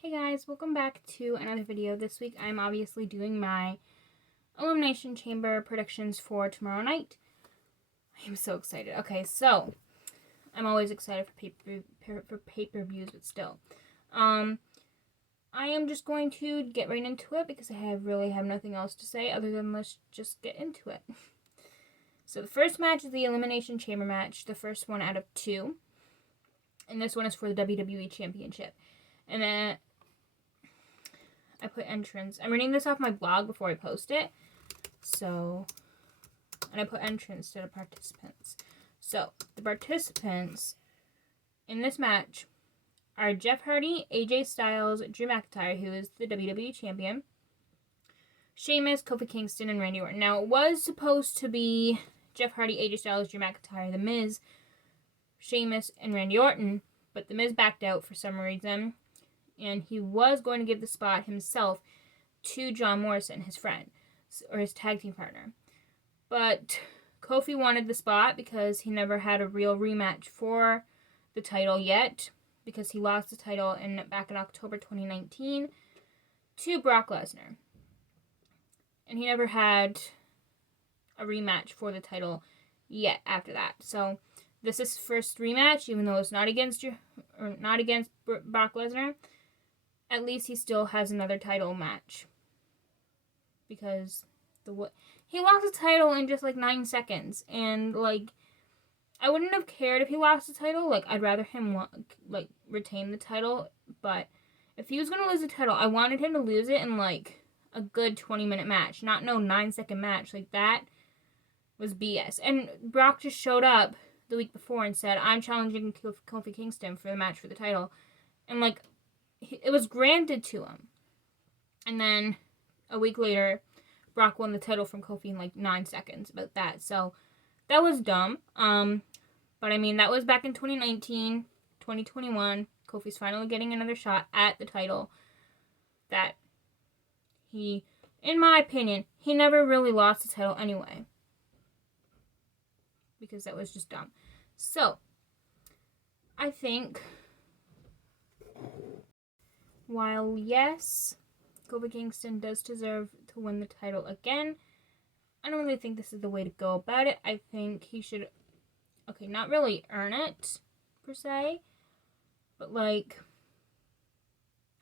Hey guys, welcome back to another video. This week I'm obviously doing my Elimination Chamber predictions for tomorrow night. I am so excited. Okay, so I'm always excited for pay-per-views, but still. I am just going to get right into it because I really have nothing else to say other than let's just get into it. So the first match is the Elimination Chamber match, the first one out of 2. And this one is for the WWE Championship. And then I put entrance. I'm reading this off my blog before I post it. So, and I put entrance instead of participants. So, the participants in this match are Jeff Hardy, AJ Styles, Drew McIntyre, who is the WWE Champion, Sheamus, Kofi Kingston, and Randy Orton. Now, it was supposed to be Jeff Hardy, AJ Styles, Drew McIntyre, The Miz, Sheamus, and Randy Orton, but The Miz backed out for some reason. And he was going to give the spot himself to John Morrison, his friend, or his tag team partner. But Kofi wanted the spot because he never had a real rematch for the title yet, because he lost the title back in October 2019 to Brock Lesnar. And he never had a rematch for the title yet after that. So this is his first rematch, even though it's not against Brock Lesnar. At least he still has another title match. Because he lost the title in just 9 seconds. And I wouldn't have cared if he lost the title. I'd rather him retain the title. But if he was going to lose the title, I wanted him to lose it in a good 20-minute match. Not no 9-second match. That was BS. And Brock just showed up the week before and said, I'm challenging Kofi Kingston for the match for the title. And it was granted to him. And then a week later, Brock won the title from Kofi in 9 seconds about that. So that was dumb. But I mean, that was back in 2019, 2021. Kofi's finally getting another shot at the title that he, in my opinion, he never really lost the title anyway. Because that was just dumb. So, I think, while yes, Kofi Kingston does deserve to win the title again, I don't really think this is the way to go about it. I think he should, not really earn it, per se, but I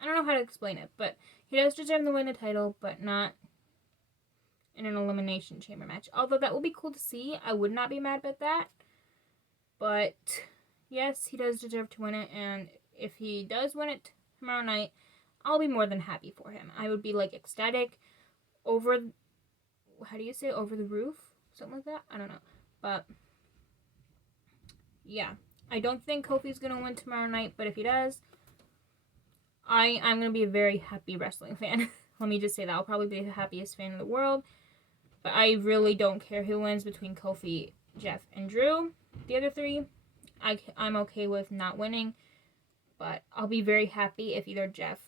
don't know how to explain it, but he does deserve to win the title, but not in an Elimination Chamber match. Although that would be cool to see. I would not be mad about that. But, yes, he does deserve to win it, and if he does win it tomorrow night, I'll be more than happy for him. I would be ecstatic, over the roof? Something like that? I don't know. But, yeah. I don't think Kofi's going to win tomorrow night, but if he does, I'm going to be a very happy wrestling fan. Let me just say that. I'll probably be the happiest fan in the world. But I really don't care who wins between Kofi, Jeff, and Drew. The other 3, I'm okay with not winning. But I'll be very happy if either Jeff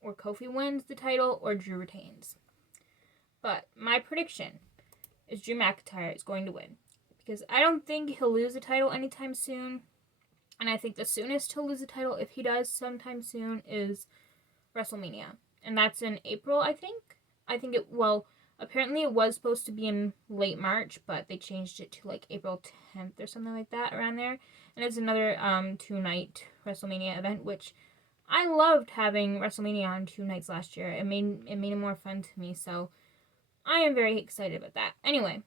or Kofi wins the title or Drew retains. But my prediction is Drew McIntyre is going to win. Because I don't think he'll lose the title anytime soon. And I think the soonest he'll lose the title, if he does sometime soon, is WrestleMania. And that's in April, I think. Apparently it was supposed to be in late March, but they changed it to April 10th or something like that, around there. And it's another 2-night WrestleMania event, which I loved having WrestleMania on 2 nights last year. It made it more fun to me, so I am very excited about that. Anyway,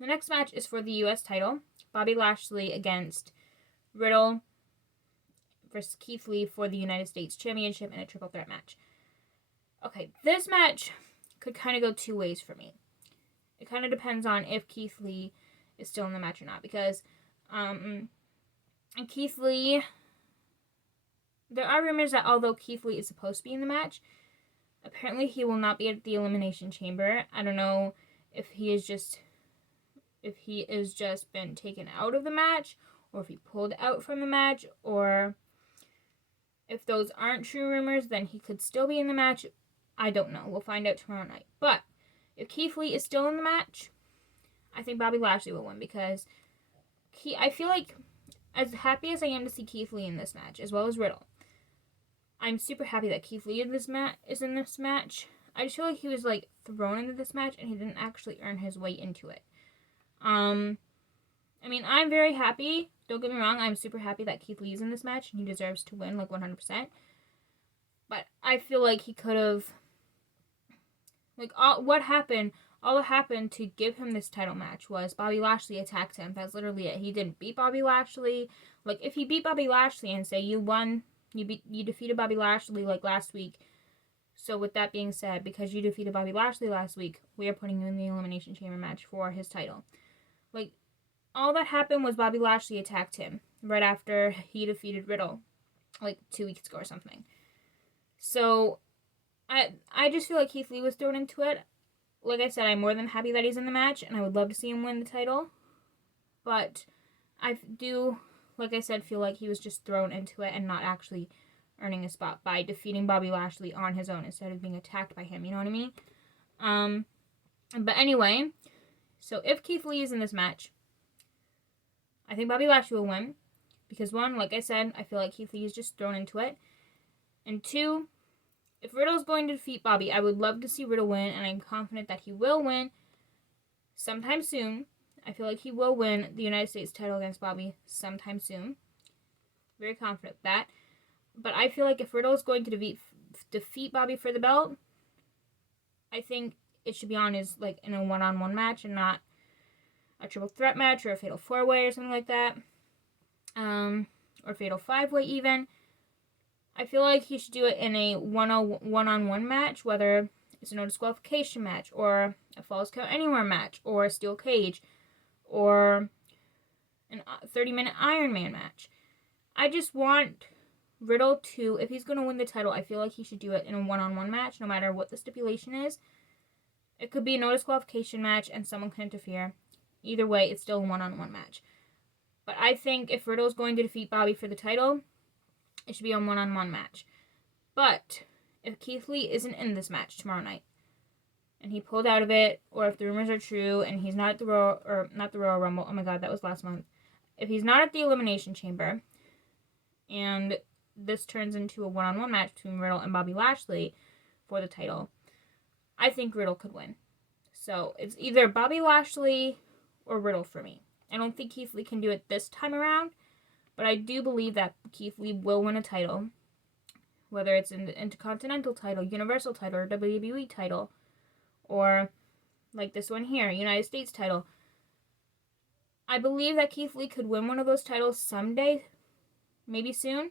the next match is for the U.S. title. Bobby Lashley against Riddle versus Keith Lee for the United States Championship in a triple threat match. Okay, this match could kind of go 2 ways for me. It kind of depends on if Keith Lee is still in the match or not, because Keith Lee, there are rumors that although Keith Lee is supposed to be in the match, apparently he will not be at the Elimination Chamber. I don't know if he is just been taken out of the match, or if he pulled out from the match, or if those aren't true rumors, then he could still be in the match. I don't know. We'll find out tomorrow night. But if Keith Lee is still in the match, I think Bobby Lashley will win, because I feel like, as happy as I am to see Keith Lee in this match, as well as Riddle, I'm super happy that Keith Lee is in this match. I just feel like he was like thrown into this match and he didn't actually earn his way into it. I mean, I'm very happy. Don't get me wrong. I'm super happy that Keith Lee's in this match and he deserves to win like 100%. But I feel like he could have, like, all that happened to give him this title match was Bobby Lashley attacked him. That's literally it. He didn't beat Bobby Lashley. Like, if he beat Bobby Lashley and say you won, you defeated Bobby Lashley like last week. So with that being said, because you defeated Bobby Lashley last week, we are putting you in the Elimination Chamber match for his title. Like, all that happened was Bobby Lashley attacked him right after he defeated Riddle, like 2 weeks ago or something. So, I just feel like Keith Lee was thrown into it. Like I said, I'm more than happy that he's in the match, and I would love to see him win the title. But I do, like I said, feel like he was just thrown into it and not actually earning a spot by defeating Bobby Lashley on his own instead of being attacked by him. You know what I mean? But anyway, so if Keith Lee is in this match, I think Bobby Lashley will win. Because one, like I said, I feel like Keith Lee is just thrown into it. And two, if Riddle's going to defeat Bobby, I would love to see Riddle win, and I'm confident that he will win sometime soon. I feel like he will win the United States title against Bobby sometime soon. Very confident with that. But I feel like if Riddle is going to defeat Bobby for the belt, I think it should be on his, like, in a one-on-one match and not a triple threat match or a fatal four-way or something like that. Or fatal five-way even. I feel like he should do it in a one-on-one match, whether it's a no disqualification match or a Falls Count Anywhere match or a steel cage or a 30-minute Iron Man match. I just want Riddle to, if he's going to win the title, I feel like he should do it in a one-on-one match, no matter what the stipulation is. It could be a no disqualification match and someone can interfere. Either way, it's still a one-on-one match. But I think if Riddle's going to defeat Bobby for the title, it should be a one-on-one match. But if Keith Lee isn't in this match tomorrow night, and he pulled out of it, or if the rumors are true, and he's not at the Royal Rumble, oh my god, that was last month. If he's not at the Elimination Chamber, and this turns into a one-on-one match between Riddle and Bobby Lashley for the title, I think Riddle could win. So it's either Bobby Lashley or Riddle for me. I don't think Keith Lee can do it this time around, but I do believe that Keith Lee will win a title, whether it's an Intercontinental title, Universal title, or WWE title, or like this one here, United States title. I believe that Keith Lee could win one of those titles someday, maybe soon,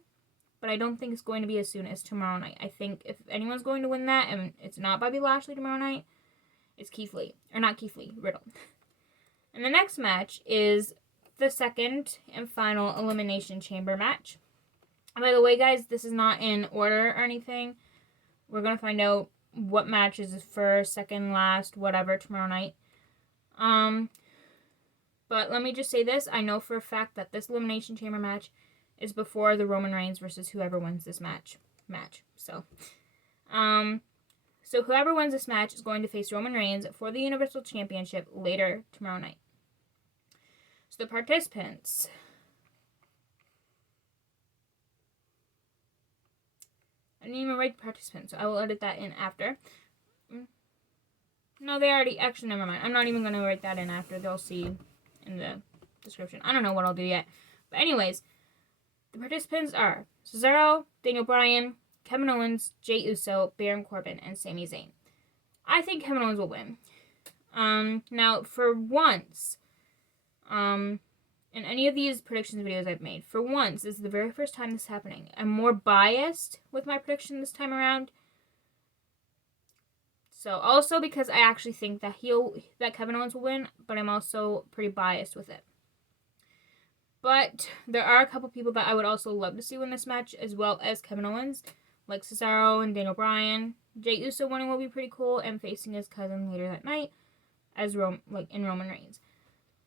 but I don't think it's going to be as soon as tomorrow night. I think if anyone's going to win that, and it's not Bobby Lashley tomorrow night, it's Keith Lee. Or not Keith Lee, Riddle. And the next match is the second and final Elimination Chamber match. And by the way, guys, this is not in order or anything. We're going to find out what match is first, second, last, whatever, tomorrow night. But let me just say this. I know for a fact that this Elimination Chamber match is before the Roman Reigns versus whoever wins this match. So whoever wins this match is going to face Roman Reigns for the Universal Championship later tomorrow night. So the participants. I didn't even write the participants, so I will edit that in after. No, they already, actually, never mind. I'm not even going to write that in after. They'll see in the description. I don't know what I'll do yet. But anyways, the participants are Cesaro, Daniel Bryan, Kevin Owens, Jey Uso, Baron Corbin, and Sami Zayn. I think Kevin Owens will win. Now, for once, in any of these predictions videos I've made, for once, this is the very first time this is happening. I'm more biased with my prediction this time around. So, also because I actually think that Kevin Owens will win, but I'm also pretty biased with it. But there are a couple people that I would also love to see win this match, as well as Kevin Owens, like Cesaro and Daniel Bryan. Jey Uso winning will be pretty cool, and facing his cousin later that night, as in Roman Reigns.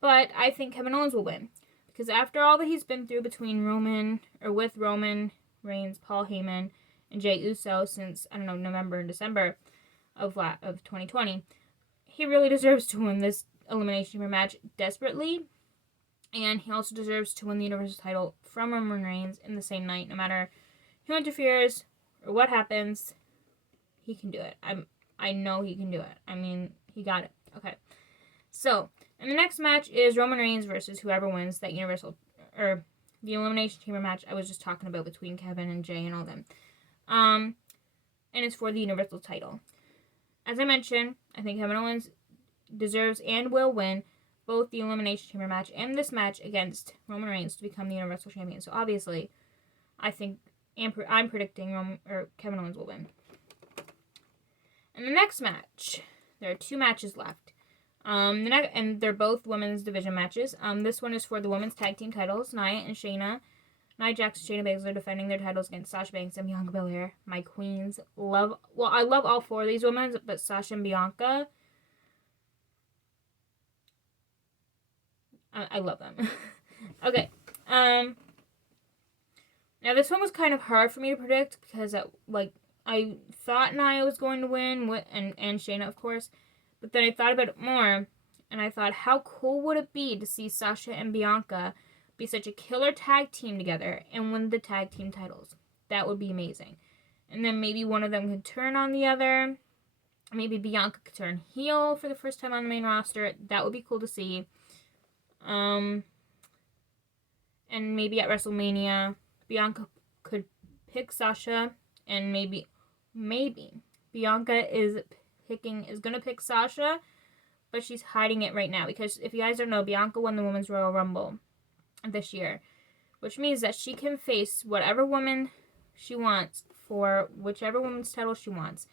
But I think Kevin Owens will win, because after all that he's been through with Roman Reigns, Paul Heyman, and Jey Uso since, I don't know, November and December of 2020, he really deserves to win this Elimination Chamber match desperately. And he also deserves to win the Universal title from Roman Reigns in the same night, no matter who interferes, or what happens, he can do it. I know he can do it. I mean, he got it. Okay. So, and the next match is Roman Reigns versus whoever wins that Universal, or the Elimination Chamber match I was just talking about between Kevin and Jay and all them. And it's for the Universal title. As I mentioned, I think Kevin Owens deserves and will win both the Elimination Chamber match and this match against Roman Reigns to become the Universal Champion. So obviously, I think I'm predicting Kevin Owens will win. In the next match, there are 2 matches left. And they're both women's division matches. This one is for the women's tag team titles. Nia Jax and Shayna Baszler defending their titles against Sasha Banks and Bianca Belair. My queens. I love all 4 of these women, but Sasha and Bianca, I love them. Okay. Now this one was kind of hard for me to predict because I thought Nia was going to win, and Shayna, of course. But then I thought about it more, and I thought, how cool would it be to see Sasha and Bianca be such a killer tag team together and win the tag team titles? That would be amazing. And then maybe one of them could turn on the other. Maybe Bianca could turn heel for the first time on the main roster. That would be cool to see. And maybe at WrestleMania, Bianca could pick Sasha, and maybe Bianca is gonna pick Sasha, but she's hiding it right now because if you guys don't know, Bianca won the Women's Royal Rumble this year, which means that she can face whatever woman she wants for whichever women's title she wants,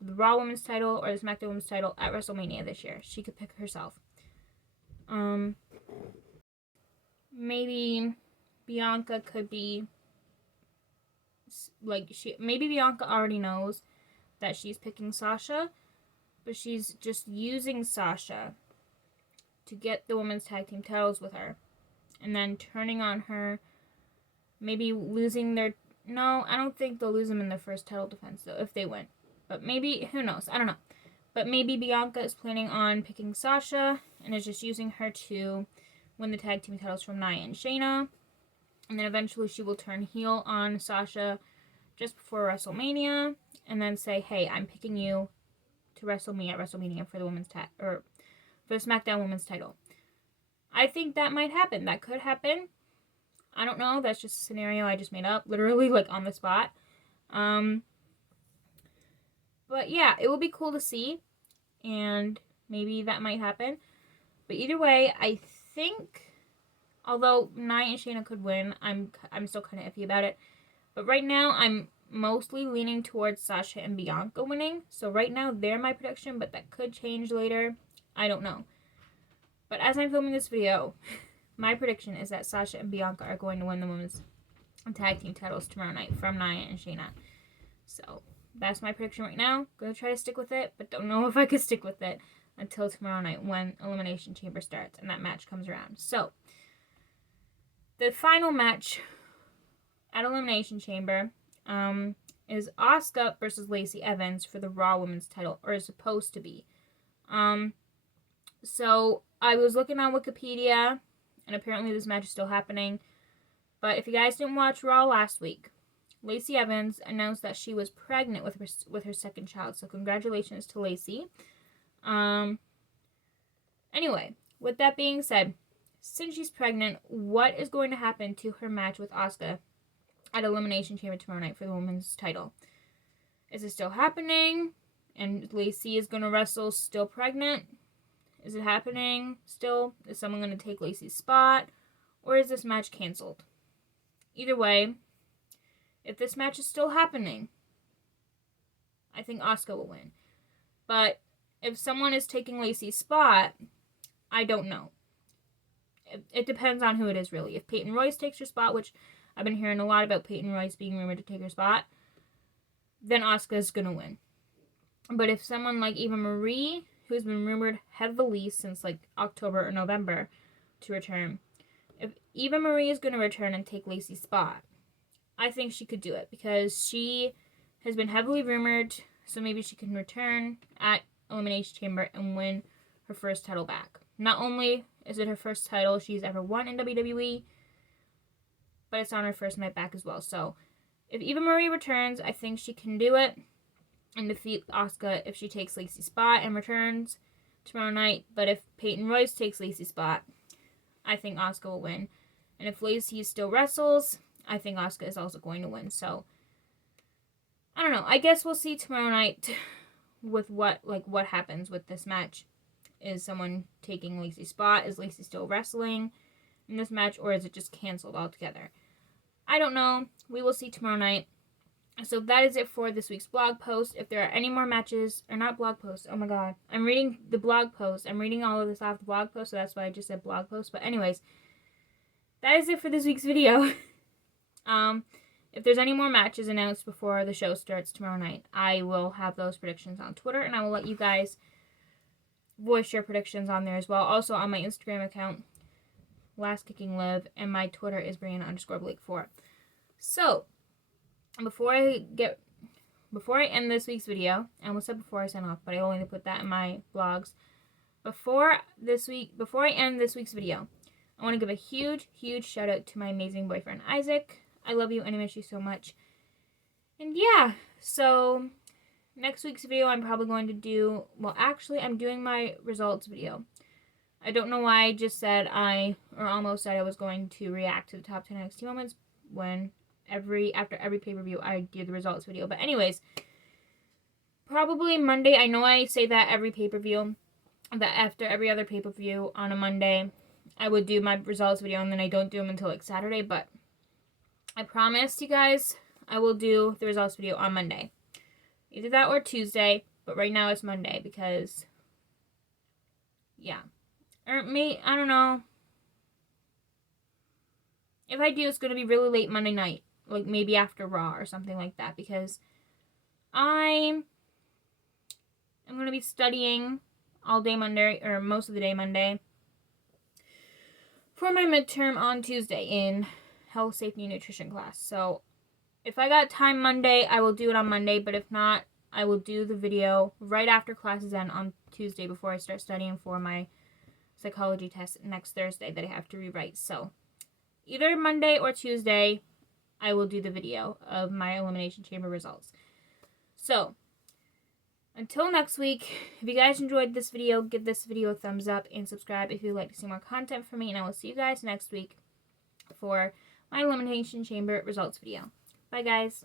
the Raw Women's title or the SmackDown Women's title at WrestleMania this year. She could pick herself. Maybe Bianca could be maybe Bianca already knows that she's picking Sasha, but she's just using Sasha to get the women's tag team titles with her. And then turning on her, maybe losing their... No, I don't think they'll lose them in their first title defense, though, if they win. But maybe, who knows? I don't know. But maybe Bianca is planning on picking Sasha and is just using her to win the tag team titles from Nia and Shayna. And then eventually she will turn heel on Sasha just before WrestleMania and then say, hey, I'm picking you to wrestle me at WrestleMania for the women's for the SmackDown Women's title. I think that might happen. That could happen. I don't know. That's just a scenario I just made up, literally, on the spot. But yeah, it will be cool to see, and maybe that might happen. But either way, I think, although Nia and Shayna could win, I'm still kind of iffy about it. But right now, I'm mostly leaning towards Sasha and Bianca winning. So right now, they're my prediction, but that could change later. I don't know. But as I'm filming this video, my prediction is that Sasha and Bianca are going to win the women's tag team titles tomorrow night from Nia and Shayna. So that's my prediction right now. Gonna try to stick with it, but don't know if I could stick with it until tomorrow night when Elimination Chamber starts and that match comes around. So the final match at Elimination Chamber is Asuka versus Lacey Evans for the Raw Women's title, or is supposed to be. So I was looking on Wikipedia, and apparently this match is still happening. But if you guys didn't watch Raw last week, Lacey Evans announced that she was pregnant with her second child. So congratulations to Lacey. Anyway, with that being said, since she's pregnant, what is going to happen to her match with Asuka at Elimination Chamber tomorrow night for the women's title? Is it still happening? And Lacey is going to wrestle still pregnant? Is it happening still? Is someone going to take Lacey's spot? Or is this match canceled? Either way, if this match is still happening, I think Asuka will win. But if someone is taking Lacey's spot, I don't know. It depends on who it is, really. If Peyton Royce takes her spot, which I've been hearing a lot about Peyton Royce being rumored to take her spot, then Asuka is going to win. But if someone like Eva Marie, who's been rumored heavily since October or November to return, if Eva Marie is going to return and take Lacey's spot, I think she could do it because she has been heavily rumored, so maybe she can return at Elimination Chamber and win her first title back. Not only is it her first title she's ever won in WWE, but it's on her first night back as well. So If Eva Marie returns, I think she can do it and defeat Asuka if she takes Lacey's spot and returns tomorrow night. But if Peyton Royce takes Lacey's spot, I think Asuka will win. And if Lacey still wrestles, I think Asuka is also going to win. So, I don't know. I guess we'll see tomorrow night with what happens with this match. Is someone taking Lacey's spot? Is Lacey still wrestling in this match? Or is it just canceled altogether? I don't know. We will see tomorrow night. So that is it for this week's blog post. If there are any more matches, or not blog posts, oh my god. I'm reading the blog post. I'm reading all of this off the blog post, so that's why I just said blog post. But anyways, that is it for this week's video. If there's any more matches announced before the show starts tomorrow night, I will have those predictions on Twitter, and I will let you guys voice your predictions on there as well. Also on my Instagram account, Last Kicking Live, and my Twitter is Brianna_Blake4. So, before I end this week's video, I almost said before I sign off, but I only put that in my blogs. Before I end this week's video, I want to give a huge, huge shout out to my amazing boyfriend, Isaac. I love you and I miss you so much. And yeah, so next week's video I'm probably going to do, well actually I'm doing my results video. I don't know why I just said almost said I was going to react to the top 10 NXT moments when after every pay-per-view I do the results video. But anyways, probably Monday. I know I say that every pay-per-view, that after every other pay-per-view on a Monday, I would do my results video and then I don't do them until like Saturday, but I promised you guys I will do the results video on Monday. Either that or Tuesday, but right now it's Monday because, yeah. Or I don't know. If I do, it's going to be really late Monday night. Like maybe after Raw or something like that, because I'm going to be studying all day Monday, or most of the day Monday, for my midterm on Tuesday in health, safety, and nutrition class. So if I got time Monday, I will do it on Monday, but if not, I will do the video right after classes end on Tuesday before I start studying for my psychology test next Thursday that I have to rewrite. So either Monday or Tuesday, I will do the video of my Elimination Chamber results. So, until next week, if you guys enjoyed this video, give this video a thumbs up and subscribe if you'd like to see more content from me. And I will see you guys next week for my Elimination Chamber results video. Bye, guys.